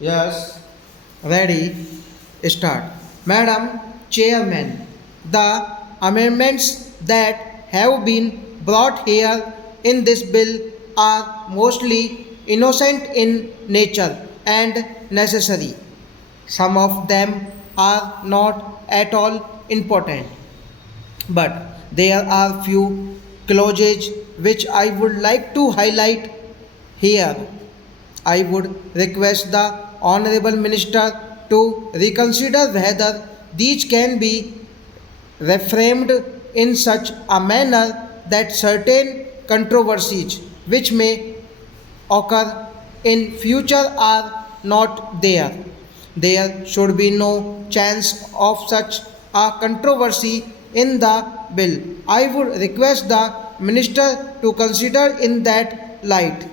Yes. Ready? Start. Madam Chairman, the amendments that have been brought here in this bill are mostly innocent in nature and necessary. Some of them are not at all important, but there are few clauses which I would like to highlight here. I would request the Honorable Minister to reconsider whether these can be reframed in such a manner that certain controversies which may occur in future are not there. There should be no chance of such a controversy in the bill. I would request the minister to consider in that light.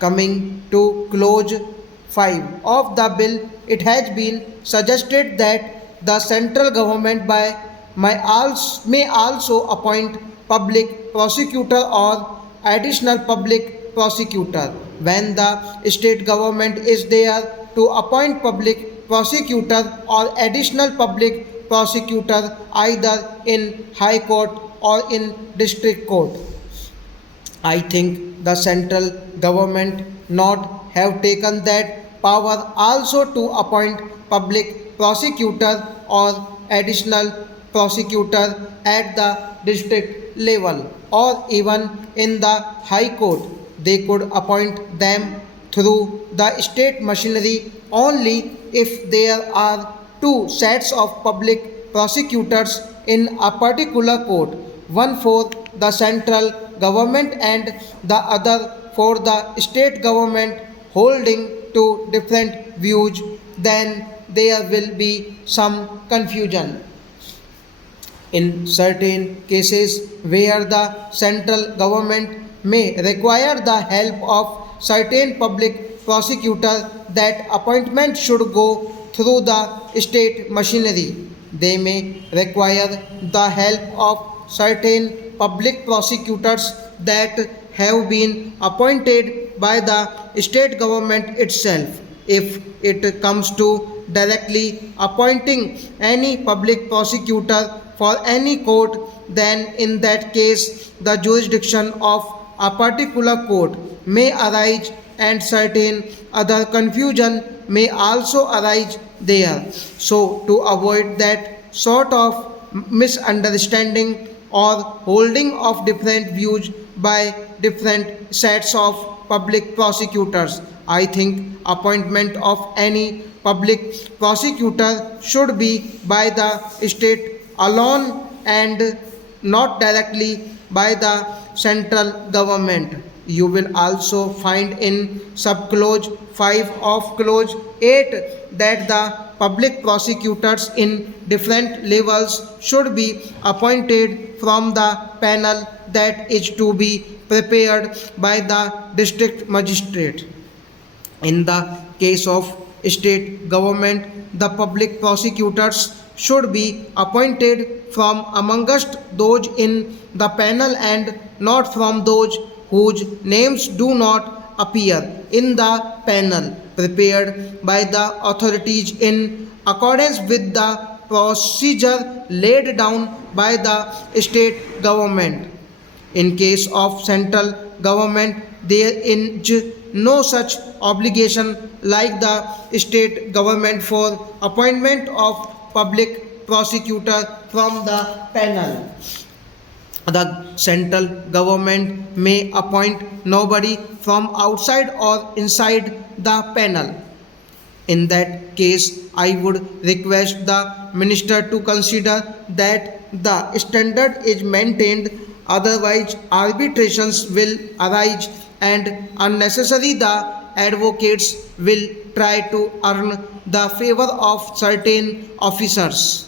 Coming to clause 5 of the bill, it has been suggested that the central government may also appoint public prosecutor or additional public prosecutor. When the state government is there to appoint public prosecutor or additional public prosecutor either in high court or in district court. I think the central government not have taken that power also to appoint public prosecutor or additional prosecutor at the district level or even in the high court. They could appoint them through the state machinery only if there are two sets of public prosecutors in a particular court, one for the central government and the other for the state government holding to different views, then there will be some confusion. In certain cases where the central government may require the help of certain public prosecutor, that appointment should go through the state machinery. They may require the help of certain public prosecutors that have been appointed by the state government itself. If it comes to directly appointing any public prosecutor for any court, then in that case the jurisdiction of a particular court may arise and certain other confusion may also arise there. So, to avoid that sort of misunderstanding or holding of different views by different sets of public prosecutors, I think appointment of any public prosecutor should be by the state alone and not directly by the central government. You will also find in subclause 5 of clause 8 that the public prosecutors in different levels should be appointed from the panel that is to be prepared by the district magistrate. In the case of state government, the public prosecutors should be appointed from amongst those in the panel and not from those whose names do not appear in the panel prepared by the authorities in accordance with the procedure laid down by the state government. In case of central government, there is no such obligation like the state government for appointment of public prosecutor from the panel. The central government may appoint nobody from outside or inside the panel. In that case, I would request the minister to consider that the standard is maintained, otherwise arbitrations will arise and unnecessary the advocates will try to earn the favor of certain officers.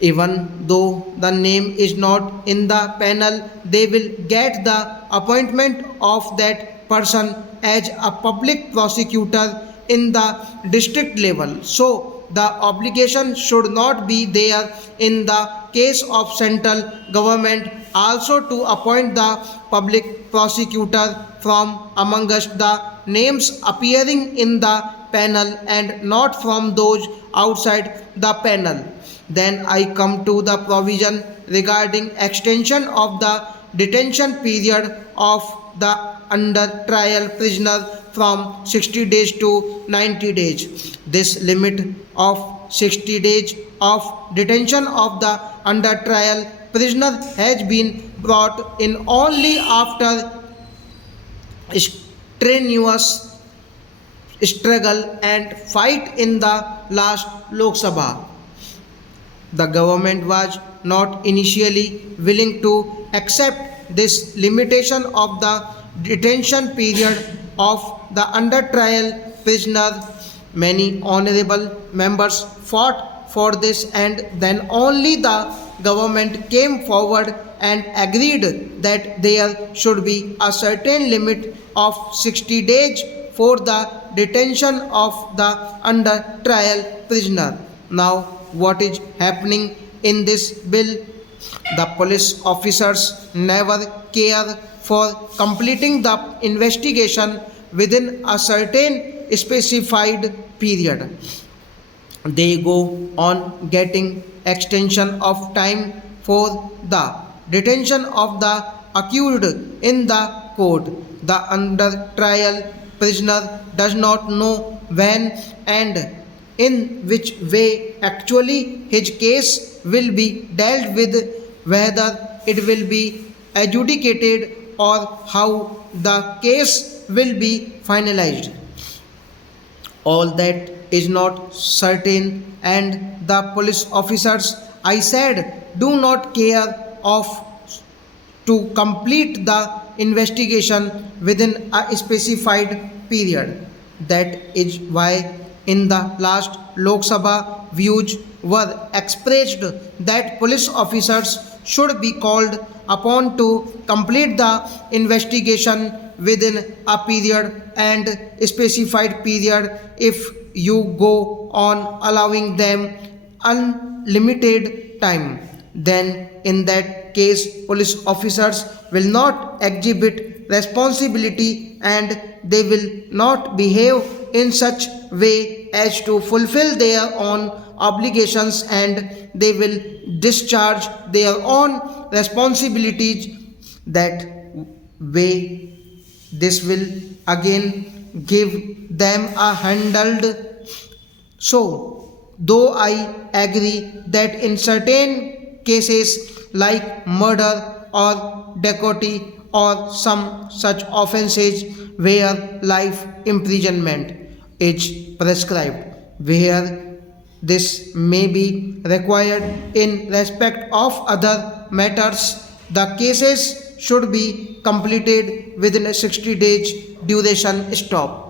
Even though the name is not in the panel, they will get the appointment of that person as a public prosecutor in the district level. So, the obligation should not be there in the case of central government also to appoint the public prosecutor from amongst the names appearing in the panel and not from those outside the panel. Then I come to the provision regarding extension of the detention period of the under trial prisoner from 60 days to 90 days. This limit of 60 days of detention of the under trial prisoner has been brought in only after strenuous struggle and fight in the last Lok Sabha. The government was not initially willing to accept this limitation of the detention period of the under trial prisoner. Many honorable members fought for this, and then only the government came forward and agreed that there should be a certain limit of 60 days for the detention of the under trial prisoner. Now, what is happening in this bill? The police officers never care for completing the investigation within a certain specified period. They go on getting extension of time for the detention of the accused in the court. The under trial prisoner does not know when and in which way actually his case will be dealt with, whether it will be adjudicated or how the case will be finalized. All that is not certain, and the police officers, I said, do not care of to complete the investigation within a specified period. That is why in the last Lok Sabha views were expressed that police officers should be called upon to complete the investigation within a period and specified period. If you go on allowing them unlimited time, then in that case police officers will not exhibit responsibility and they will not behave in such way as to fulfill their own obligations, and they will discharge their own responsibilities. That way this will again give them a handled. So though I agree that in certain cases like murder or dacoity or some such offences where life imprisonment is prescribed, where this may be required in respect of other matters, the cases should be completed within a 60 days duration stop.